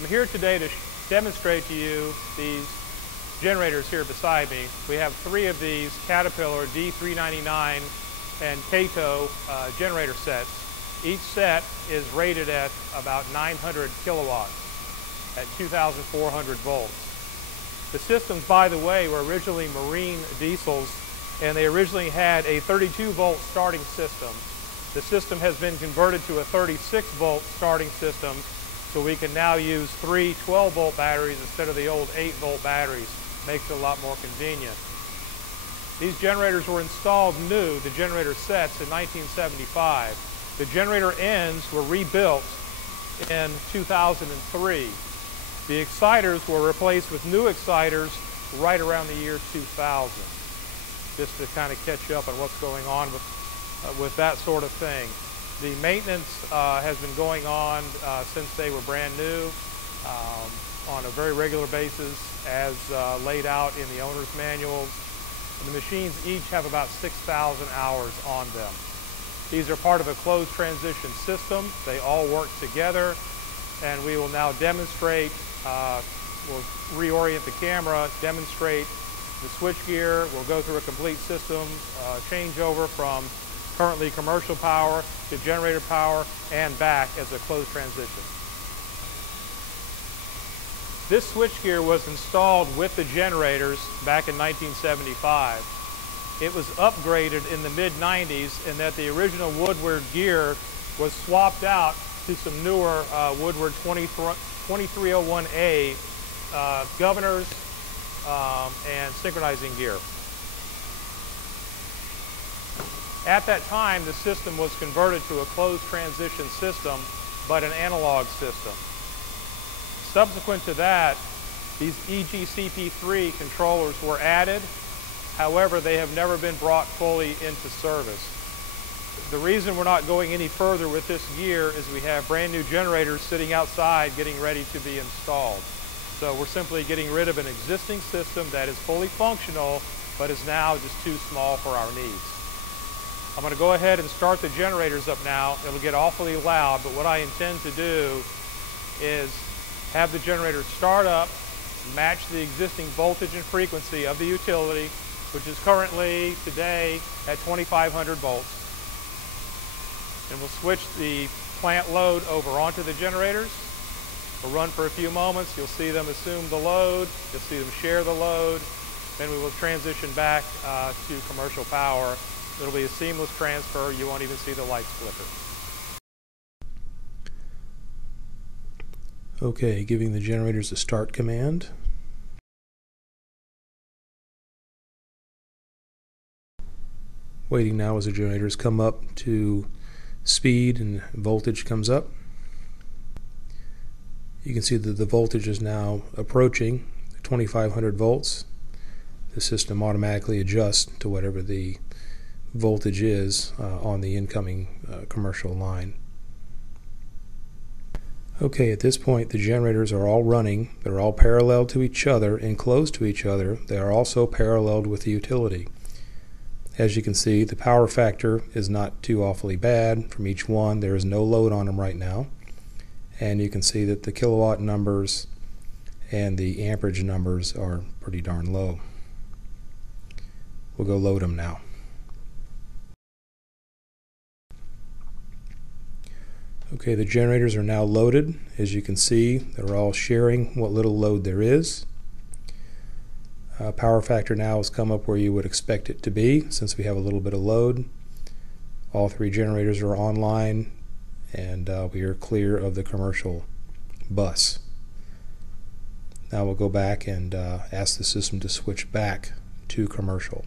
I'm here today to demonstrate to you these generators here beside me. We have 3 of these Caterpillar D399 and Kato generator sets. Each set is rated at about 900 kilowatts at 2,400 volts. The systems, by the way, were originally marine diesels, and they originally had a 32-volt starting system. The system has been converted to a 36-volt starting system, so we can now use 3 12-volt batteries instead of the old 8-volt batteries. Makes it a lot more convenient. These generators were installed new, the generator sets, in 1975. The generator ends were rebuilt in 2003. The exciters were replaced with new exciters right around the year 2000, just to kind of catch up on what's going on with that sort of thing. The maintenance has been going on since they were brand new on a very regular basis as laid out in the owner's manuals. The machines each have about 6,000 hours on them. These are part of a closed transition system. They all work together, and we will now demonstrate, we'll reorient the camera, demonstrate the switchgear. We'll go through a complete system changeover from currently commercial power to generator power and back as a closed transition. This switchgear was installed with the generators back in 1975. It was upgraded in the mid-90s in that the original Woodward gear was swapped out to some newer Woodward 2301A governors and synchronizing gear. At that time, the system was converted to a closed transition system, but an analog system. Subsequent to that, these EGCP3 controllers were added. However, they have never been brought fully into service. The reason we're not going any further with this gear is we have brand new generators sitting outside getting ready to be installed. So we're simply getting rid of an existing system that is fully functional, but is now just too small for our needs. I'm going to go ahead and start the generators up now. It'll get awfully loud, but what I intend to do is have the generator start up, match the existing voltage and frequency of the utility, which is currently today at 2,500 volts. And we'll switch the plant load over onto the generators. We'll run for a few moments. You'll see them assume the load. You'll see them share the load. Then we will transition back to commercial power. It'll be a seamless transfer. You won't even see the lights flicker. Okay, giving the generators a start command. Waiting now as the generators come up to speed and voltage comes up. You can see that the voltage is now approaching 2,500 volts. The system automatically adjusts to whatever the voltage is on the incoming commercial line. Okay, at this point the generators are all running. They're all parallel to each other and close to each other. They are also paralleled with the utility. As you can see, the power factor is not too awfully bad from each one. There is no load on them right now. And you can see that the kilowatt numbers and the amperage numbers are pretty darn low. We'll go load them now. Okay, the generators are now loaded. As you can see, they're all sharing what little load there is. Power factor now has come up where you would expect it to be since we have a little bit of load. All 3 generators are online, and we are clear of the commercial bus. Now we'll go back and ask the system to switch back to commercial.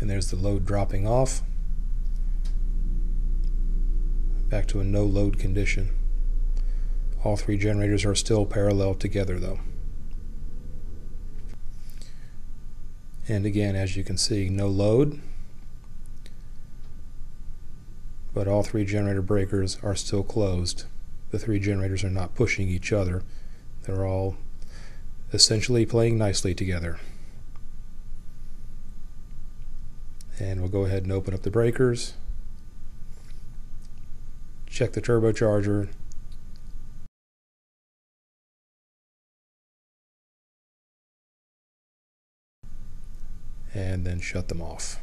And there's the load dropping off. Back to a no load condition. All 3 generators are still parallel together though. And again, as you can see, no load, but all 3 generator breakers are still closed. The three generators are not pushing each other. They're all essentially playing nicely together. And we'll go ahead and open up the breakers, check the turbocharger, and then shut them off.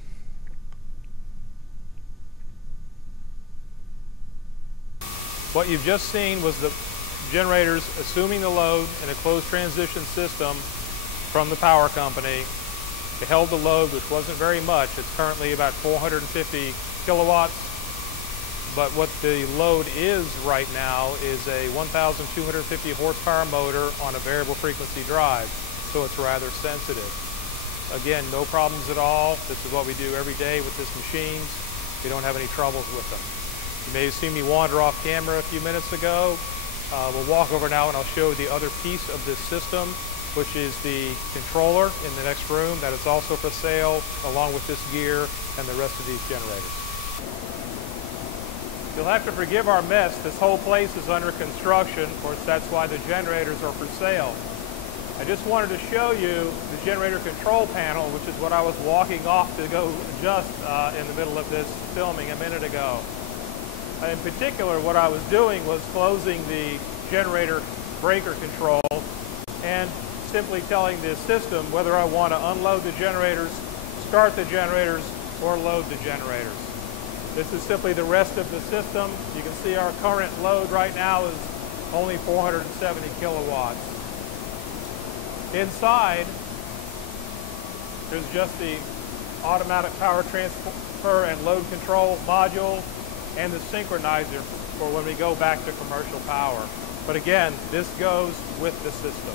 What you've just seen was the generators assuming the load in a closed transition system from the power company. They held the load, which wasn't very much. It's currently about 450 kilowatts. But what the load is right now is a 1,250 horsepower motor on a variable frequency drive, so it's rather sensitive. Again, no problems at all. This is what we do every day with these machines. We don't have any troubles with them. You may have seen me wander off camera a few minutes ago. We'll walk over now and I'll show the other piece of this system, which is the controller in the next room that is also for sale, along with this gear and the rest of these generators. You'll have to forgive our mess. This whole place is under construction. Of course, that's why the generators are for sale. I just wanted to show you the generator control panel, which is what I was walking off to go adjust in the middle of this filming a minute ago. In particular, what I was doing was closing the generator breaker control and simply telling the system whether I want to unload the generators, start the generators, or load the generators. This is simply the rest of the system. You can see our current load right now is only 470 kilowatts. Inside, there's just the automatic power transfer and load control module and the synchronizer for when we go back to commercial power. But again, this goes with the system.